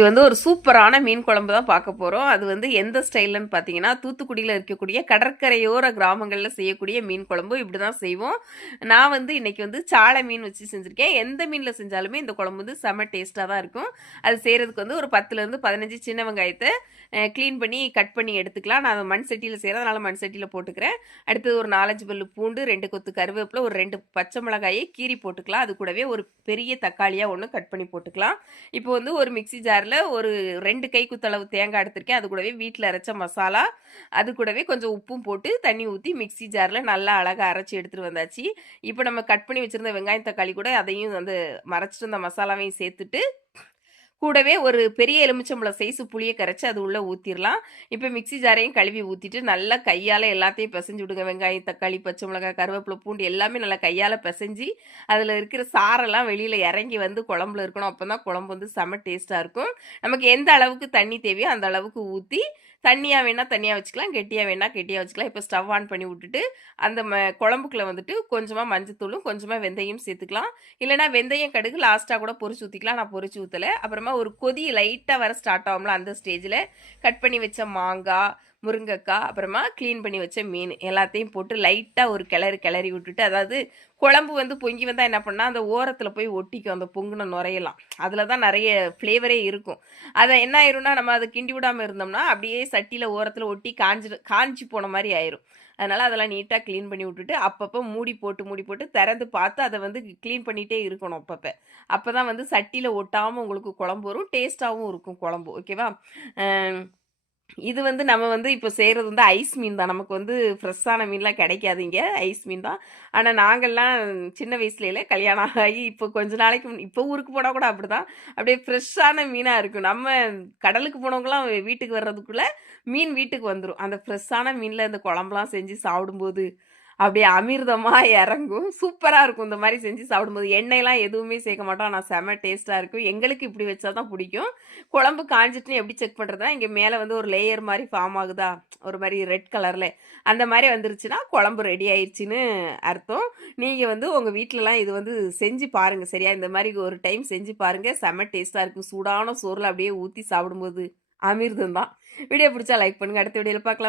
இது வந்து ஒரு சூப்பரான மீன் குழம்பு தான் பார்க்க போறோம். அது வந்து எந்த ஸ்டைல்ன்னு பார்த்தீங்கன்னா, தூத்துக்குடியில இருக்கக்கூடிய கடற்கரையோர கிராமங்கள்ல செய்யக்கூடிய மீன் குழம்பு இப்படிதான் செய்வோம். நான் வந்து இன்னைக்கு வந்து சாளை மீன் வச்சு செஞ்சிருக்கேன். எந்த மீன்ல செஞ்சாலுமே இந்த குழம்பு வந்து செம்ம டேஸ்ட்டா தான் இருக்கும். அது செய்றதுக்கு வந்து ஒரு 10லருந்து 15 சின்ன வெங்காயத்த கிளீன் பண்ணி கட் பண்ணி எடுத்துக்கலாம். நான் மண் சட்டியில செய்றேன். அதனால மண் சட்டியில போட்டுக்கிறேன். அடுத்தது ஒரு 4, 5 பல்லு பூண்டு, 2 கொத்து கருவேப்பில, ஒரு 2 பச்சை மிளகாயை கீறி போட்டுக்கலாம். அது கூடவே ஒரு பெரிய தக்காளியா 1 கட் பண்ணி போட்டுக்கலாம். இப்போ வந்து ஒரு மிக்ஸி ஜார்ல ஒரு 2 கை குத்தளவு தேங்காய் எடுத்திருக்கேன். அது கூடவே வீட்ல அரைச்ச மசாலா, அது கூடவே கொஞ்சம் உப்பும் போட்டு தண்ணி ஊத்தி மிக்ஸி ஜார்ல நல்லா அழகா அரைச்சு எடுத்துட்டு வந்தாச்சு. இப்போ நம்ம கட் பண்ணி வச்சிருந்த வெங்காயம், தக்காளி கூட அதையும் வந்து மறைச்சிட்டு இருந்த மசாலாவையும் சேர்த்துட்டு, கூடவே ஒரு பெரிய எலுமிச்சம்பழம் சைஸ் புளிய கரைச்சு அது உள்ள ஊத்திரலாம். இப்போ மிக்ஸி ஜாரையும் கழுவி ஊத்திட்டு நல்லா கையால எல்லாத்தையும் பிசைஞ்சு விடுங்க. வெங்காயம், தக்காளி, பச்சை மிளகாய், கருவேப்பிலை, பூண்டு எல்லாமே நல்லா கையால பிசைஞ்சு அதில் இருக்கிற சாரெல்லாம் வெளியில இறங்கி வந்து குழம்புல இருக்கணும். அப்பதான் குழம்பு வந்து செம டேஸ்டா இருக்கும். நமக்கு எந்த அளவுக்கு தண்ணி தேவையோ அந்த அளவுக்கு ஊத்தி, தண்ணியா வேணா தண்ணியா வச்சுக்கலாம், கெட்டியா வேணா கெட்டியா வச்சுக்கலாம். இப்போ ஸ்டவ் ஆன் பண்ணி விட்டுட்டு அந்த குழம்புக்குள்ள வந்துட்டு கொஞ்சமா மஞ்சத்தூளும் கொஞ்சமா வெந்தயம் சேர்த்துக்கலாம். இல்லைன்னா வெந்தயம் கடுகு லாஸ்ட்டாக கூட பொரிச்சு ஊற்றிக்கலாம். நான் பொரிச்சு ஊற்றலை. அப்புறமா ஒரு கொதி லைட்டாக வர ஸ்டார்ட் ஆகும்ல அந்த ஸ்டேஜில் கட் பண்ணி வச்ச மாங்காய், முருங்கைக்காய், அப்புறமா க்ளீன் பண்ணி வச்ச மீன் எல்லாத்தையும் போட்டு லைட்டாக ஒரு கிளறி விட்டுட்டு, அதாவது குழம்பு வந்து பொங்கி வந்தால் என்ன பண்ணால் அந்த ஓரத்தில் போய் ஒட்டிக்கும் அந்த பொங்குன நுரையெல்லாம். அதில் தான் நிறைய ஃப்ளேவரே இருக்கும். அதை என்ன ஆயிரும்னா நம்ம அதை கிண்டி விடாமல் இருந்தோம்னா அப்படியே சட்டியில் ஓரத்தில் ஒட்டி காஞ்சி போன மாதிரி ஆயிரும். அதனால் அதெல்லாம் நீட்டாக க்ளீன் பண்ணி விட்டுட்டு அப்பப்போ மூடி போட்டு திறந்து பார்த்து அதை வந்து க்ளீன் பண்ணிகிட்டே இருக்கணும் அப்பப்போ. அப்போ தான் வந்து சட்டியில் ஒட்டாமல் உங்களுக்கு குழம்பு வரும், டேஸ்ட்டாகவும் இருக்கும் குழம்பு. ஓகேவா? இது வந்து நம்ம வந்து இப்போ செய்கிறது வந்து ஐஸ் மீன் தான். நமக்கு வந்து ஃப்ரெஷ்ஷான மீன்லாம் கிடைக்காது இங்கே, ஐஸ் மீன் தான். ஆனால் நாங்கள்லாம் சின்ன வயசுலேயே கல்யாணம் ஆகி இப்போ கொஞ்ச நாளைக்கு இப்போ ஊருக்கு போனால் கூட அப்படி தான். அப்படியே ஃப்ரெஷ்ஷான மீனாக இருக்கும். நம்ம கடலுக்கு போனவங்களாம் வீட்டுக்கு வர்றதுக்குள்ளே மீன் வீட்டுக்கு வந்துடும். அந்த ஃப்ரெஷ்ஷான மீனில் இந்த குழம்புலாம் செஞ்சு சாப்பிடும்போது அப்படியே அமிர்தமாக இறங்கும். சூப்பராக இருக்கும் இந்த மாதிரி செஞ்சு சாப்பிடும்போது. எண்ணெயெல்லாம் எதுவுமே சேர்க்க மாட்டோம். ஆனால் செம டேஸ்ட்டாக இருக்கும். எங்களுக்கு இப்படி வச்சா தான் பிடிக்கும். குழம்பு காஞ்சிட்டுன்னு எப்படி செக் பண்ணுறதுனா, இங்கே மேலே வந்து ஒரு லேயர் மாதிரி ஃபார்ம் ஆகுதா, ஒரு மாதிரி ரெட் கலரில் அந்த மாதிரி வந்துருச்சுன்னா குழம்பு ரெடி ஆயிடுச்சின்னு அர்த்தம். நீங்கள் வந்து உங்கள் வீட்டிலலாம் இது வந்து செஞ்சு பாருங்கள் சரியா? இந்த மாதிரி ஒரு டைம் செஞ்சு பாருங்கள். செம டேஸ்ட்டாக இருக்கும். சூடான சோறில் அப்படியே ஊற்றி சாப்பிடும்போது அமிர்தம் தான். வீடியோ பிடிச்சா லைக் பண்ணுங்கள். அடுத்த வீடியோவில் பார்க்கலாம்.